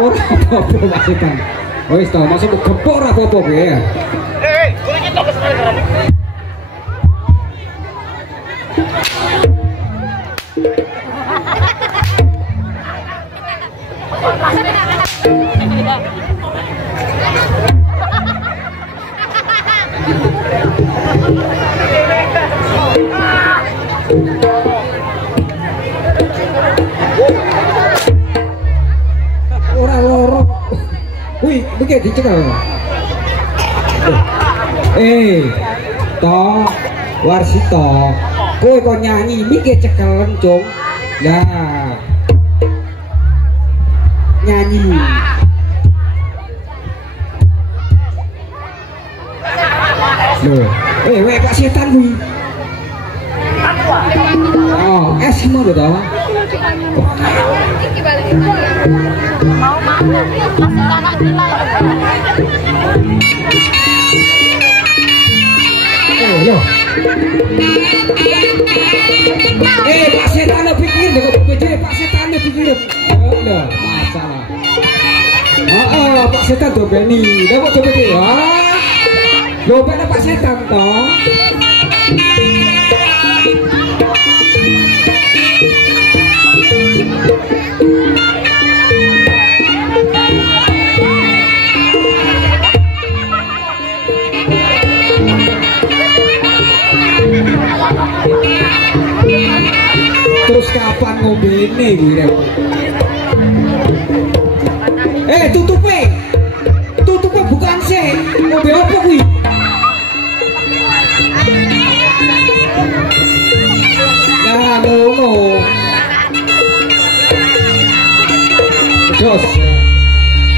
Ora apa-apa Pak Setan. Wis to, masuk gepok ora apa-apa kowe ya. Kuwi kita kesana garam. Ora loro. Wih, iki dicekel. Toh, Warsito. Kowe kok nyanyi iki cekelen, Cung. Lah. Nyanyi. Loh, weh Pak Setan kuwi. Oh, es mau lho toh. Mau makan masih anak gila. Yo. Pak Setan pikir dengan BPJ, Pak Setan pikir. Loh, masalah. Pak Setan dobeni. Dapat dobeni. Dobeni Pak Setan toh. Terus kapan ngombene kuwi? Tutupe bukan sih. Ngombe apa kuwi? Nah, ngono. Terus.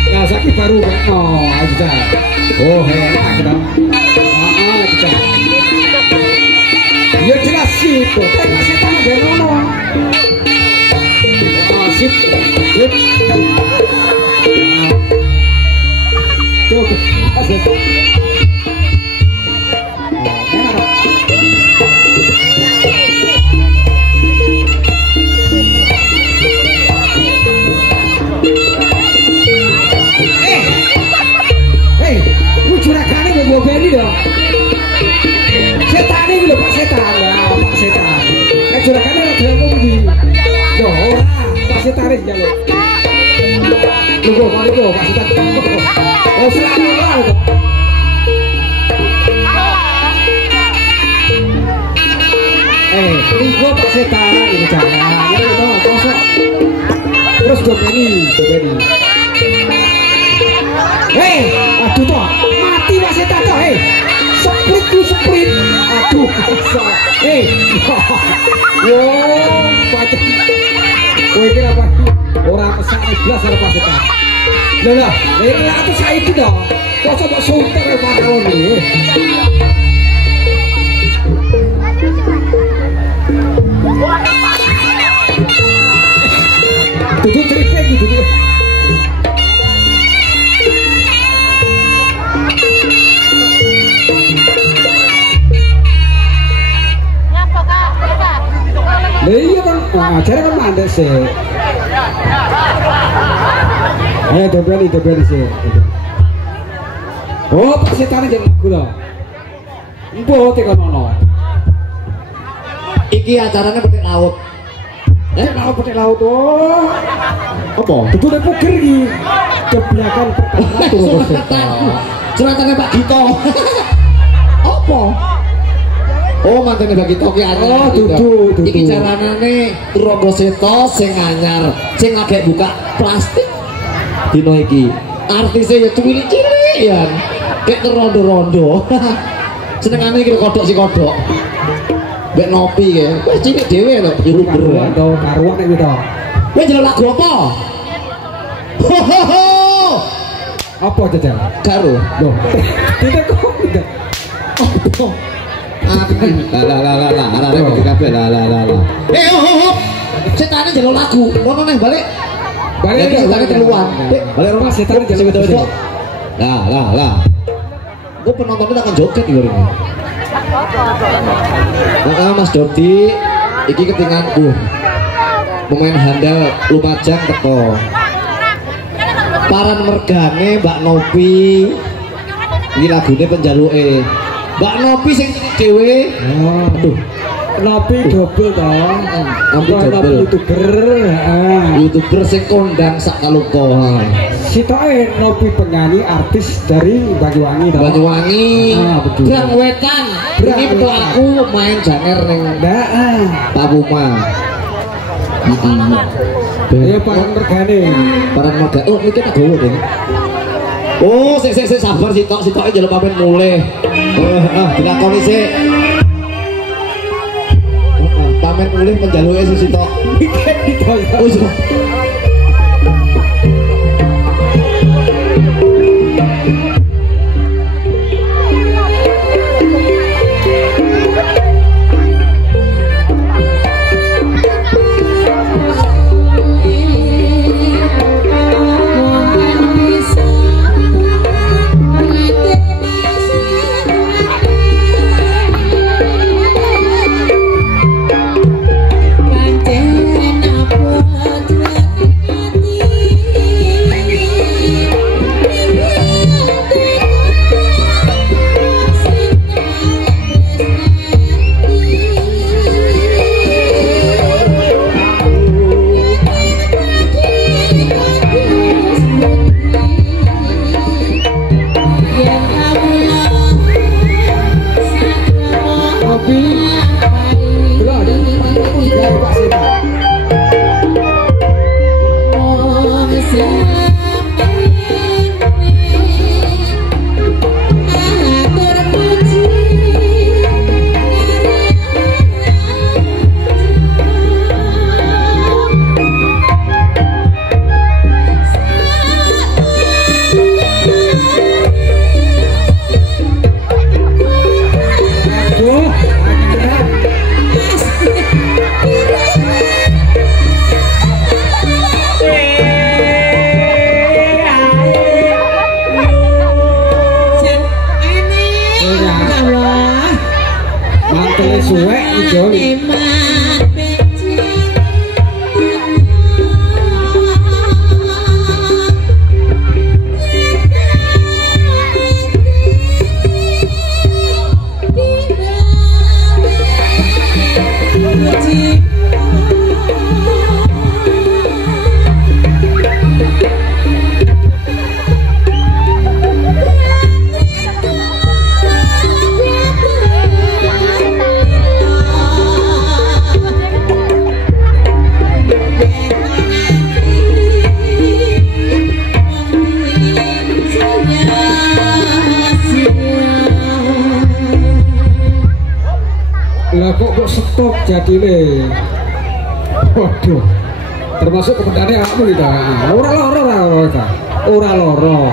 Nah, saiki baru aja. Oh, enak dong. Aja. Ya jelas sih, kok masih tanah berono. Sip. Tuh, asik. Juragane mbok beli lho. Setan iki lho Pak Setan. Pak Setan. Nek juragane ora gelem kuwi. Lho ora, Pak Setan iki lho. Lho kok Pak Setan. Oh, selalu ora. Iku Pak Setan iki jangan. Ya lho, kosok. Terus dobeni. Aduh toh, mati Pak Setan toh, sprint. Aduh, bisa. Wow, pacet. Kowe iki apa? Ora mesake blas karo Pak Setan. Lah, aku saiki toh. Kok coba sunter Pak Kawon iki. Tutup tripek gitu. Iya kan, acara kan mandek sih. Ayo dobeli sih. Oh, Pak Setan jangan gula. Empo tekan ono. Iki acaranya petik laut. Petik laut. Oh. Apa? Itu udah puger iki. Kebelakan pertama. Suratane Pak Gito. Apa? Oh, mantene bagi toki anyar. Oh, iki caranane Rogo Seto sing anyar, sing agek buka plastik. Dino iki artise ya cilik-cilik ya. Kayak rondo-rondo. Senengane iki kodok si kodok. Mbek nopi ya. Wis cilik dhewe lho, youtuber. To karuan iki to. Kowe ndelok lagu apa? Apa jajal? Karo. Loh. Tidak kok tidak. Apa? Lah. Setane njaluk lagu. Ngono neh balik. Balik setane keluar. Balik rumah setane njaluk lagu. Lah. Gue penontonnya akan joget di ini. Mas Dodi, iki ketinggalan pemain handal Lumajang teko. paran mergane Mbak Nopi. Ini lagunya penjaluke Mbak Nopi sing dhewe. Oh, aduh. Nopi double toh. Nopi double. YouTuber sing kondang sak kaluko. Sitoke Nopi penyanyi artis dari Banyuwangi toh. Banyuwangi. Betul. Brang Wetan. Ini betul aku main janger ning Papuma. Ya paran mergane. Paran mergane. Oh, iki tak gowo, Ding. Oh, sik sabar sitok njaluk pamit mulih. Dilakoni sik. Pamit mulih penjaluke sik sitok. Wis. Suwek ijo. Lah kok stop jadine. Waduh. Termasuk kepentingannya aku kita. Ora loro.